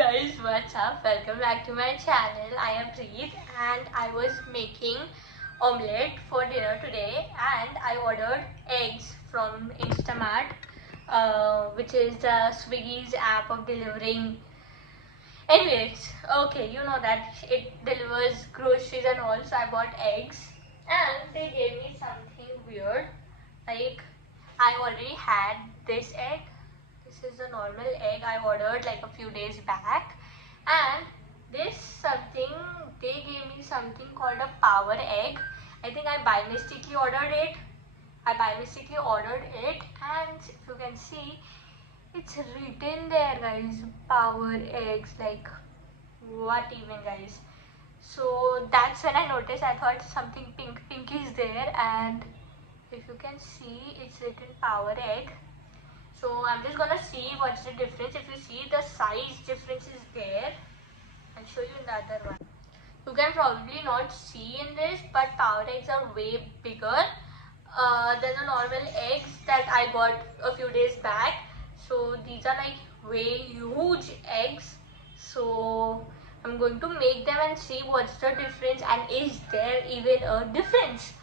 guys, what's up? Welcome back to my channel. I am Preet and I was making omelette for dinner today and I ordered eggs from Instamart, which is the Swiggy's app of delivering. Anyways, okay, you know that it delivers groceries and all, so I bought eggs and they gave me something weird. Like, I already had this egg. This is the normal egg I ordered like a few days back, and this something they gave me something called a power egg. I think I by mistakenly ordered it. And if you can see, it's written there, guys. Power eggs. Like, what even, guys? So that's when I noticed. I thought something pink is there, and if you can see, it's written power egg. So I'm just gonna see what's the difference. If you see, the size difference is there. I'll show you in the other one. You can probably not see in this, but power eggs are way bigger than the normal eggs that I got a few days back. So these are like way huge eggs. So I'm going to make them and see what's the difference and is there even a difference.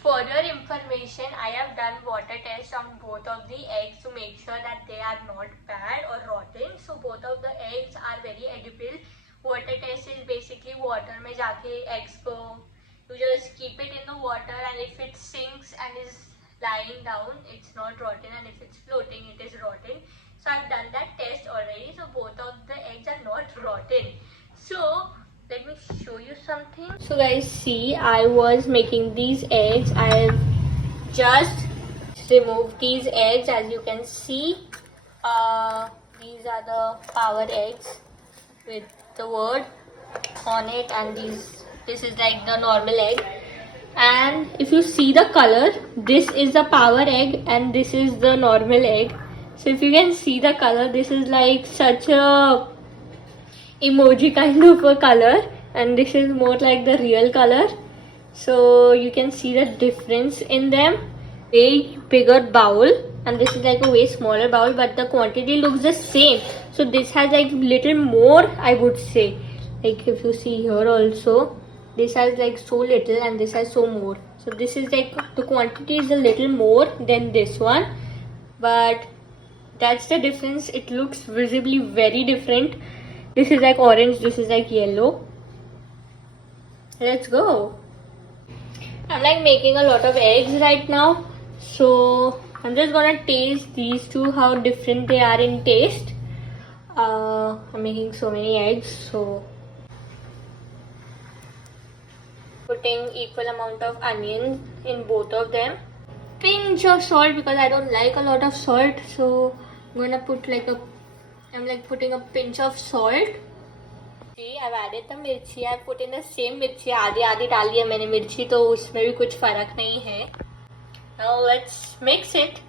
For your information, I have done water test on both of the eggs to make sure that they are not bad or rotten. So both of the eggs are very edible. Water test is basically water में जाके eggs को you just keep it in the water, and if it sinks and is lying down, it's not rotten, and if it's floating, it is rotten. So I've done that test already. So both of the eggs are not rotten. So let me show you something. So guys, see, I was making these eggs. I've just removed these eggs. As you can see, these are the power eggs with the word on it, and this is like the normal egg. And if you see the color, this is the power egg and this is the normal egg. So if you can see the color, this is like such a emoji kind of a color, and this is more like the real color. So you can see the difference in them. Way bigger bowl, and this is like a way smaller bowl, but the quantity looks the same. So this has like little more, I would say. Like if you see here also, this has like so little and this has so more. So this is like the quantity is a little more than this one, but that's the difference. It looks visibly very different. This is like orange, this is like yellow. Let's go. I'm like making a lot of eggs right now, so I'm just gonna taste these two, how different they are in taste. I'm making so many eggs, so putting equal amount of onion in both of them. Pinch of salt because I don't like a lot of salt, so I'm gonna put like I'm like putting a pinch of salt. See, I've added the mirchi. I've put in the same mirchi. आधी डाली है मैंने मिर्ची, तो उसमें भी कुछ फर्क नहीं है. Now let's mix it.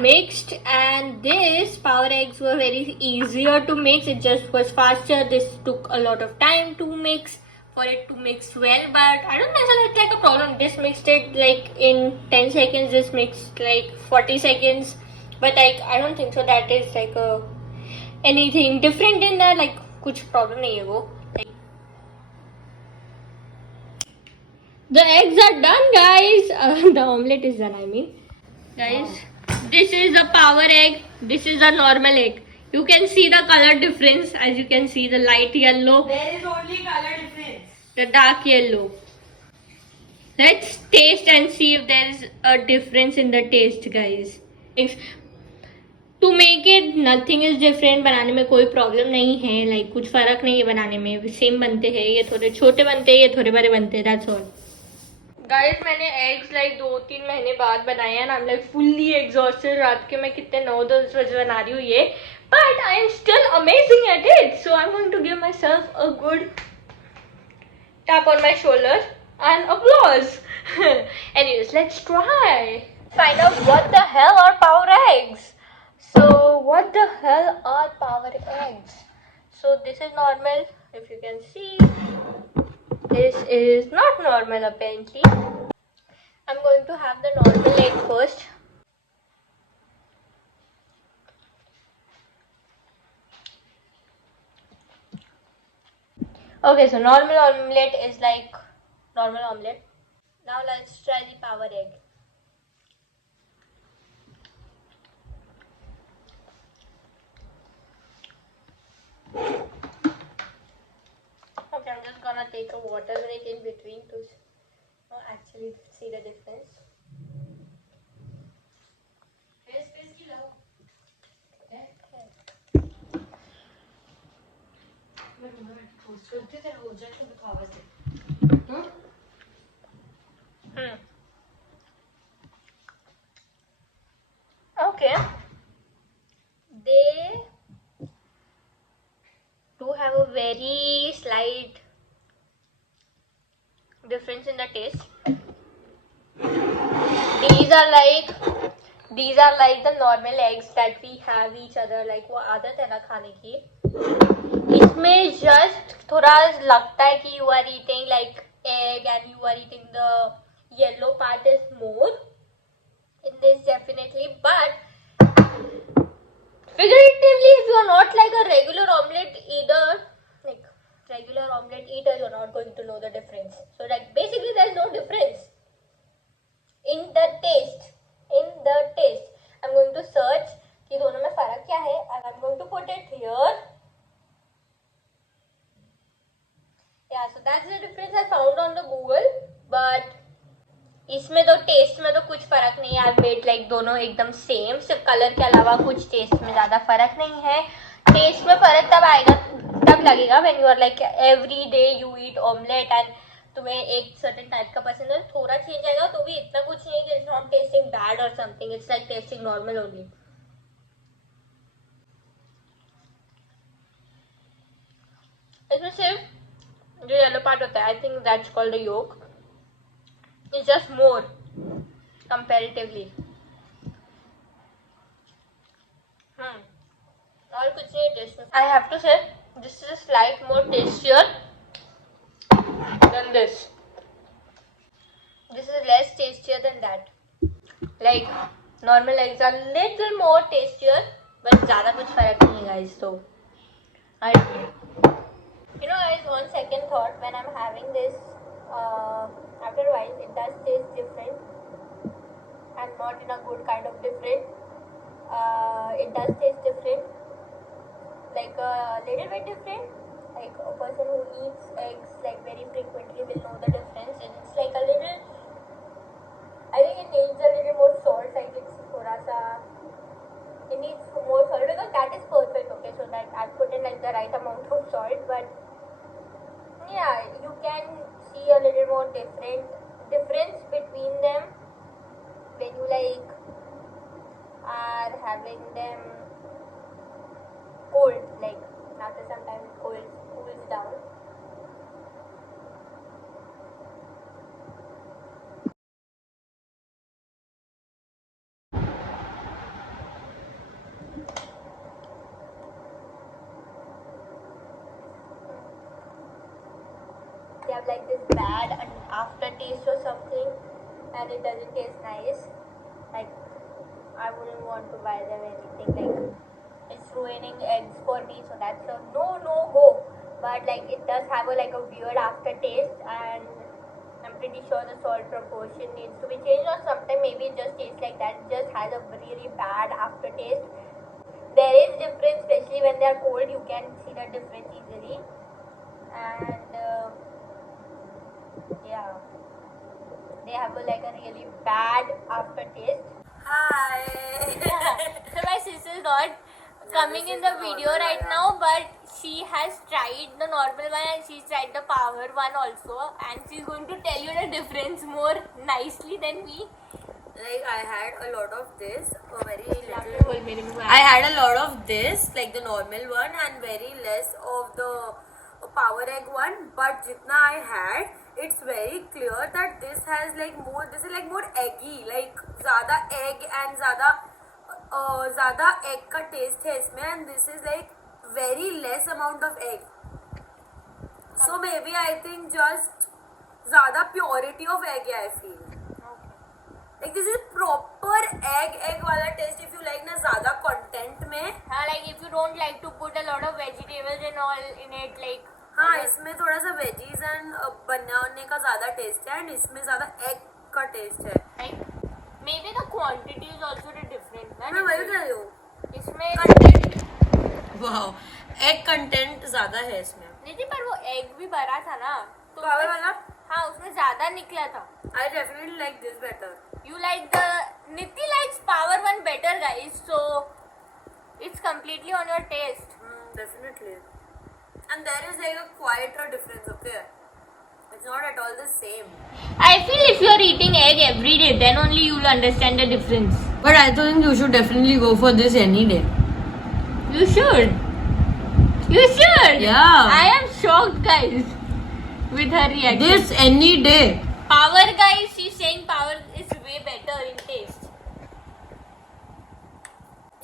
Mixed, and this power eggs were very easier to mix. It just was faster. This took a lot of time to mix for it to mix well, but I don't think so that's like a problem. This mixed it like in 10 seconds. This mixed like 40 seconds, but like I don't think so that is like anything different in that. Like कुछ problem नहीं है वो. Like, the eggs are done, guys. The omelette is done, I mean, guys. Wow. This is the power egg. This is the normal egg. You can see the color difference. As you can see, the light yellow. There is only color difference. The dark yellow. Let's taste and see if there is a difference in the taste, guys. To make it, nothing is different. बनाने में कोई problem नहीं है. Like कुछ फर्क नहीं है बनाने में. Same बनते हैं. ये थोड़े छोटे बनते हैं. ये थोड़े बड़े बनते हैं. That's all. गाइस, मैंने एग्स लाइक 2-3 महीने बाद बनाए हैं. I am like fully exhausted. रात के मैं कितने 9-10 बजे बना रही हूँ ये, but I am still amazing at it. So I am going to give myself a good tap on my shoulder and applause. Anyways, let's try. Find out what the hell are power eggs. So what the hell are power eggs? So this is normal. if you can see, this is not normal apparently. I'm going to have the normal egg first. Okay, so normal omelette is like normal omelette. Now let's try the power egg. Okay, I'm just gonna take a water break in between to actually see the difference. Okay, they do have a very slight difference in the taste. These are like the normal eggs that we have each other, like वो आदत है ना खाने की. इसमें just थोड़ा लगता है कि you are eating like egg and you are eating the yellow part is more in this definitely, but figuratively if you are not like a regular omelette eater, you're not going to know the difference. So like basically there's no difference in the taste. I'm going to search कि दोनों में फर्क क्या है and I'm going to put it here. Yeah, so that's the difference I found on the Google, but इसमें तो test में तो कुछ फर्क नहीं है. आई मेड लाइक दोनों एकदम सेम, सिर्फ कलर के अलावा कुछ टेस्ट में ज्यादा फर्क नहीं है. टेस्ट में फर्क तब आएगा, तब लगेगा when you are like every day you eat omelette and तुम्हें एक सर्टेन टाइप का पसंद है. थोड़ा चेंज आएगा तो भी इतना कुछ नहीं है कि इट्स नॉट टेस्टिंग बैड और something. It's like testing normal only. इसमें सिर्फ जो येलो पार्ट होता है, I think that's called the yolk, it's just more comparatively. और कुछ नहीं टेस्ट में. I have to say this is a slight more tastier than this. This is less tastier than that. Like normal eggs are little more tastier, but ज़्यादा कुछ फर्क नहीं है guys. So I you know guys, one second thought when I'm having this. After a while it does taste different and not in a good kind of different. It does taste different, like a little bit different. Like a person who eats eggs like very frequently will know the difference, and it's like a little, I think it needs a little more salt. Like it's thoda sa, it needs more salt because that is perfect. Okay, so that I put in like the right amount of salt, but yeah, you can see a little more difference between them when you like are having them cold, like after some time it cools down. They have like this bad aftertaste or something, and it doesn't taste nice. Like I wouldn't want to buy them anything. Like it's ruining eggs for me, so that's a no go. But like it does have a like a weird aftertaste, and I'm pretty sure the salt proportion needs to be changed, or sometimes maybe it just tastes like that. It just has a really bad aftertaste. There is difference, especially when they are cold. You can see the difference easily, and yeah, they have like a really bad aftertaste. Hi. So my sister is not coming in the video right now, but she has tried the normal one and she's tried the power one also, and she's going to tell you the difference more nicely than me. Like I had a lot of this, very little. I had a lot of this, like the normal one, and very less of the power egg one. But jitna I had, it's very clear that this has like more. This is like more eggy, like ज़्यादा egg and ज़्यादा egg का taste है इसमें, and this is like very less amount of egg. So maybe I think just ज़्यादा purity of egg है I feel. Like this is proper egg वाला taste if you like ना ज़्यादा content में. हाँ, like if you don't like to put a lot of vegetables and all in it, like. हाँ, इसमें थोड़ा सा veggies and बनाने का ज़्यादा taste है and इसमें ज़्यादा egg का taste है. Like maybe the quantity is also the different. मैं वही कह रही हूँ. इसमें content. Wow, egg content ज़्यादा है इसमें. नहीं पर वो egg भी भरा था ना. तो पावर वाला? हाँ, उसमें ज़्यादा निकला था. I definitely like this better. You like Niti likes power one better, guys. So it's completely on your taste. Definitely. And there is like a quite a difference, okay? It's not at all the same. I feel if you are eating egg every day, then only you will understand the difference. But I think you should definitely go for this any day. You should. You should. Yeah. I am shocked, guys, with her reaction. This any day. Power, guys, she's saying power is way better in taste.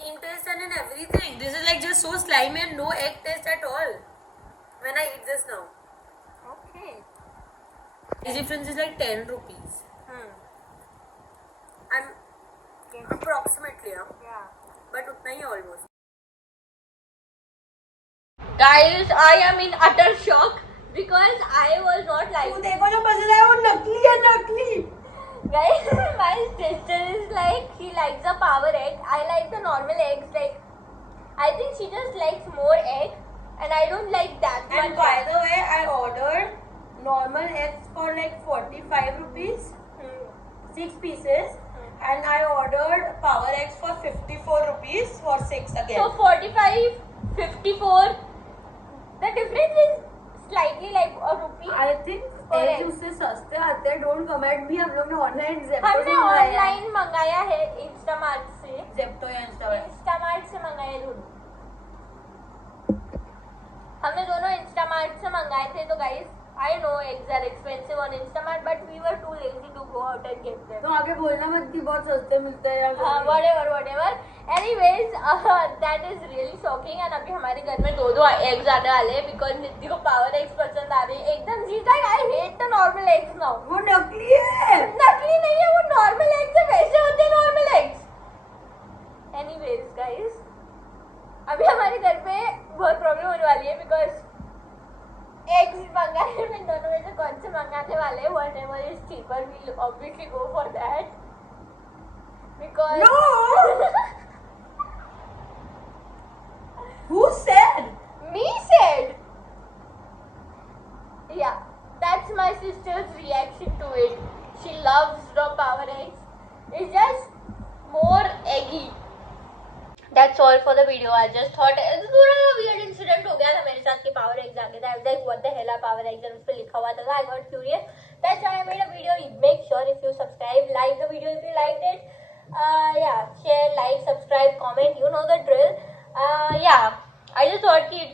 In taste and in everything. This is like just so slimy and no egg taste at all. When I eat this now. Okay. The difference is like 10 rupees. And approximately, Yeah. but utna hi almost. Guys, I am in utter shock because I was not like. तू देखो जो पसंद है वो नकली है नकली. Guys, my sister is like, she likes the power egg. I like the normal eggs. Like, I think she just likes more egg, and I don't like that much. And by the way, I ordered normal eggs for like 45 rupees, 6 pieces, and I ordered power eggs for 54 rupees for 6 again. So 45, 54. The difference is slightly like a rupee. I think eggs उससे सस्ते आते हैं. Don't come at me. हम लोग ने online हमने online मंगाया है इंस्टामार्ट से. Zepto या इंस्टामार्ट से मंगाए दोनों. हमने दोनों इंस्टामार्ट से मंगाए थे. तो guys, I know eggs are expensive on Instamart, but we were too lazy to go out and get them. तो आगे बोलना मत कि बहुत सस्ते मिलते हैं यार. हाँ, whatever. Anyways, that is really shocking. And अभी हमारे घर में दो eggs आने वाले हैं because नित्ति को power eggs पसंद आ रही है. एकदम she's like, I hate the normal eggs now. वो नकली है. नकली नहीं है, वो normal eggs है. वैसे होते हैं normal eggs. Anyways, guys, अभी हमारे घर पे बहुत प्रॉब्लम होने वाली है because eggs मंगाने में दोनों में से कौन से मंगाने वाले हैं. Whatever is cheaper, we'll obviously go for that. Because No. Who said? Me said. Yeah, that's my sister's reaction to it. She loves the power eggs. It's just more eggy. That's all for the video. I just thought थोड़ा weird incident हो गया था मेरे साथ कि power eggs आ गए थे. I was like, what the hell are power eggs? और उस पे लिखा हुआ था. I got curious. That's why I made a video. Make sure if you subscribe, like the video if you liked it. Yeah, share, like, subscribe, comment. You know the drill. Yeah, I just thought कि